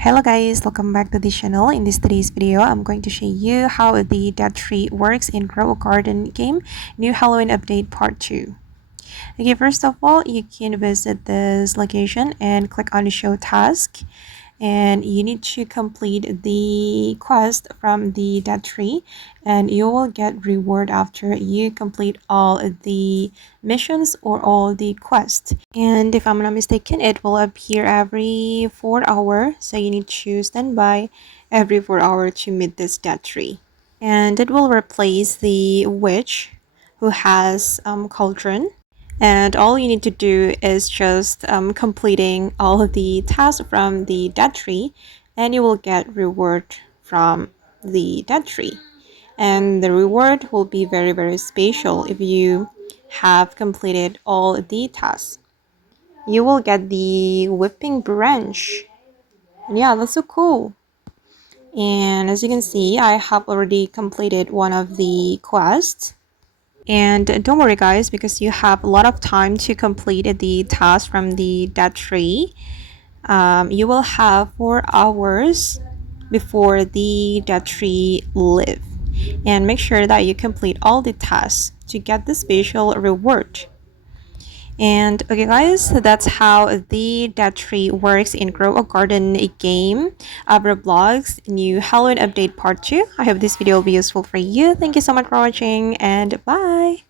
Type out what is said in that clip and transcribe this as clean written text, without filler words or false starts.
Hello guys, welcome back to the channel. In today's video, I'm going to show you how the dead tree works in Grow a Garden game, new Halloween update part 2. Okay, first of all, you can visit this location and click on show task. And you need to complete the quest from the dead tree, and you will get reward after you complete all the missions or all the quests. And if I'm not mistaken, it will appear every 4 hours, so you need to stand by every 4 hours to meet this dead tree. And it will replace the witch who has cauldron, and all you need to do is just completing all of the tasks from the dead tree, and you will get reward from the dead tree. And the reward will be very special if you have completed all the tasks. You will get the whipping branch. And yeah, that's so cool. And as you can see, I have already completed one of the quests. And don't worry guys, because you have a lot of time to complete the task from the dead tree. You will have 4 hours before the dead tree live. And make sure that you complete all the tasks to get the special reward. And okay guys, that's how the dead tree works in Grow a Garden game of Roblox new Halloween update part 2. I hope this video will be useful for you. Thank you so much for watching, and bye!